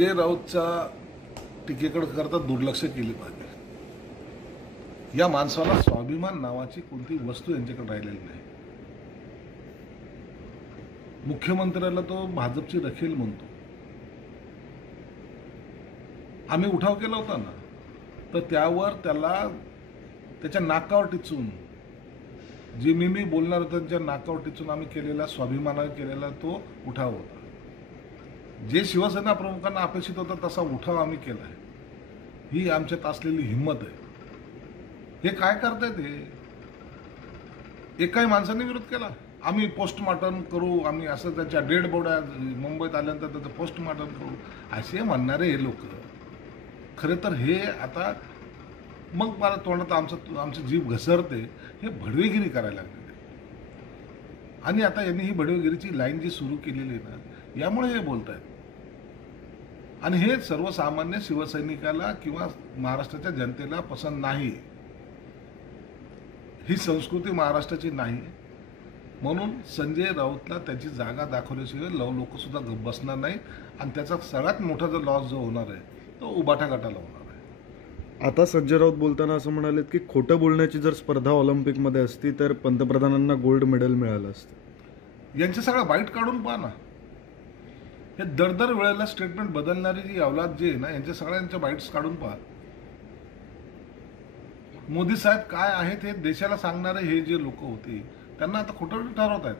संजय राऊतच्या टीकेकडे करता दुर्लक्ष केले पाहिजे। या माणसाला स्वाभिमान नावाची कोणती वस्तू यांच्याकडे राहिलेली नाही। मुख्यमंत्र्याला तो भाजपची रखेल म्हणतो। आम्ही उठाव केला होता ना, तर त्यावर त्याला त्याच्या नाकावर टिचून जे मी बोलणार होतो त्यांच्या नाकावर टिचून आम्ही केलेला स्वाभिमानाने केलेला तो उठाव होता। जे शिवसेना प्रमुखांना अपेक्षित होता तसा उठाव आम्ही केला आहे। ही आमच्यात असलेली हिंमत आहे। हे काय करतायत हे एकाही माणसाने विरोध केला। आम्ही पोस्टमार्टम करू, आम्ही असं त्याच्या डेड बॉड्या मुंबईत आल्यानंतर त्याचं पोस्टमार्टम करू असे म्हणणारे हे लोक खरे तर हे आता मग मला तोंडात आमचं जीव घसरते। हे भडवेगिरी करायला लागले आणि आता यांनी ही भडवेगिरीची लाईन जी सुरू केलेली आहे ना, यामुळे हे बोलतायत आणि हे सर्वसामान्य शिवसैनिकाला किंवा महाराष्ट्राच्या जनतेला पसंत नाही। ही संस्कृती महाराष्ट्राची नाही। म्हणून संजय राऊतला त्याची जागा दाखवल्याशिवाय लोक सुद्धा गप्प बसणार नाही आणि त्याचा सगळ्यात मोठा जो लॉस जो होणार आहे तो उबाटा गटाला होणार आहे। आता संजय राऊत बोलताना असं म्हणालेत की खोटं बोलण्याची जर स्पर्धा ऑलिम्पिकमध्ये असती तर पंतप्रधानांना गोल्ड मेडल मिळालं असतं। यांचे सगळं बाईट काढून पहा ना। हे दर वेळेला स्टेटमेंट बदलणारी जी अवलाद जी आहे ना, यांच्या सगळ्यांच्या बाईट्स काढून पहा। मोदी साहेब काय आहेत हे देशाला सांगणारे हे जे लोक होते त्यांना आता खोटं ठरवत आहेत।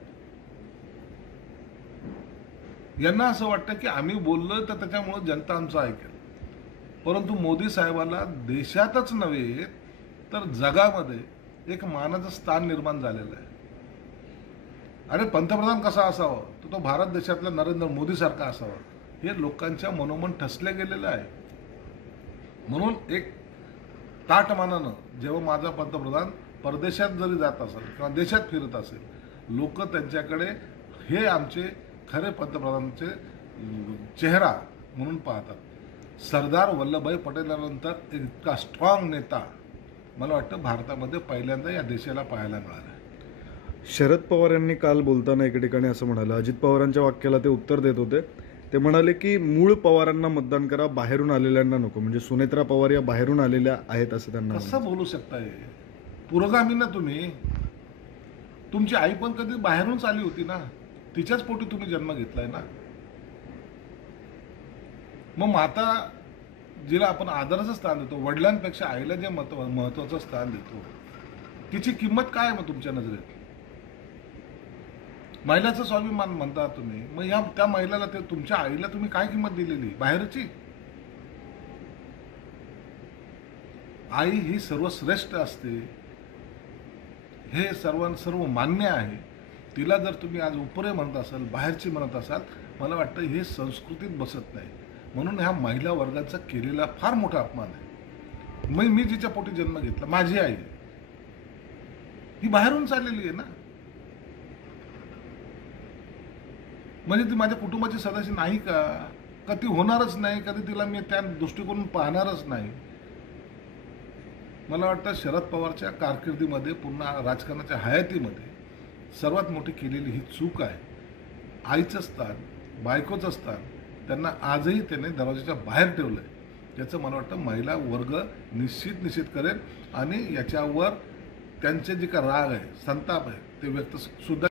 यांना असं वाटतं की आम्ही बोललो तर त्याच्यामुळे जनता आमचं ऐकेल, परंतु मोदी साहेबांना देशातच नव्हे तर जगामध्ये एक मानाचं स्थान निर्माण झालेलं आहे। अरे पंतप्रधान कसा असावा, तो भारत देशातला नरेंद्र मोदी सारखा असावा हे लोकांच्या मनोमन ठसले गेलेलं आहे। म्हणून एक ताटमानानं जेव्हा माझा पंतप्रधान परदेशात जरी जात असेल किंवा देशात फिरत असेल, लोक त्यांच्याकडे हे आमचे खरे पंतप्रधानांचे चेहरा म्हणून पाहतात। सरदार वल्लभभाई पटेलांनंतर इतका स्ट्रॉंग नेता मला वाटतं भारतामध्ये पहिल्यांदा या देशाला पाहायला मिळाला। शरद पवार यांनी काल बोलताना एके ठिकाणी असं म्हणाले, अजित पवारांच्या वाक्याला ते उत्तर देत होते। ते म्हणाले की मूळ पवारांना मतदान करा, बाहेरून आलेल्यांना नको। म्हणजे सुनेत्रा पवार या बाहेरून आलेल्या आहेत असं त्यांना कसं बोलू शकताय? पुरोगामी ना तुम्ही, तुमची आई पण कधी बाहेरूनच आली होती ना, तिच्याच पोटी तुम्ही जन्म घेतलाय ना। मग माता जिला आपण आदराचं स्थान देतो, वडिलांपेक्षा आईला जे महत्वाचं स्थान देतो, तिची किंमत काय मग तुमच्या नजरेत? महिलाचं स्वाभिमान म्हणता तुम्ही, मग त्या महिलाला ते तुमच्या आईला तुम्ही काय किंमत दिलेली बाहेरची? आई ही सर्वश्रेष्ठ असते हे सर्व मान्य आहे। तिला जर तुम्ही आज उपरे म्हणत असाल, बाहेरची म्हणत असाल, मला वाटतं हे संस्कृतीत बसत नाही। म्हणून ह्या महिला वर्गाचा केलेला फार मोठा अपमान आहे। मी जिच्या पोटी जन्म घेतला, माझी आई ही बाहेरून चाललेली आहे ना, म्हणजे ती माझ्या कुटुंबाची सदस्य नाही का? ती होणारच नाही, कधी तिला मी त्या दृष्टिकोनातून पाहणारच नाही। मला वाटतं शरद पवारच्या कारकिर्दीमध्ये, पुन्हा राजकारणाच्या हयातीमध्ये सर्वात मोठी केलेली ही चूक आहे। आईचं स्थान, बायकोचं स्थान त्यांना आजही त्याने दरवाजाच्या बाहेर ठेवलंय। त्याचं मला वाटतं महिला वर्ग निश्चित करेल आणि याच्यावर त्यांचे जे का राग आहे, संताप आहे ते व्यक्त सुद्धा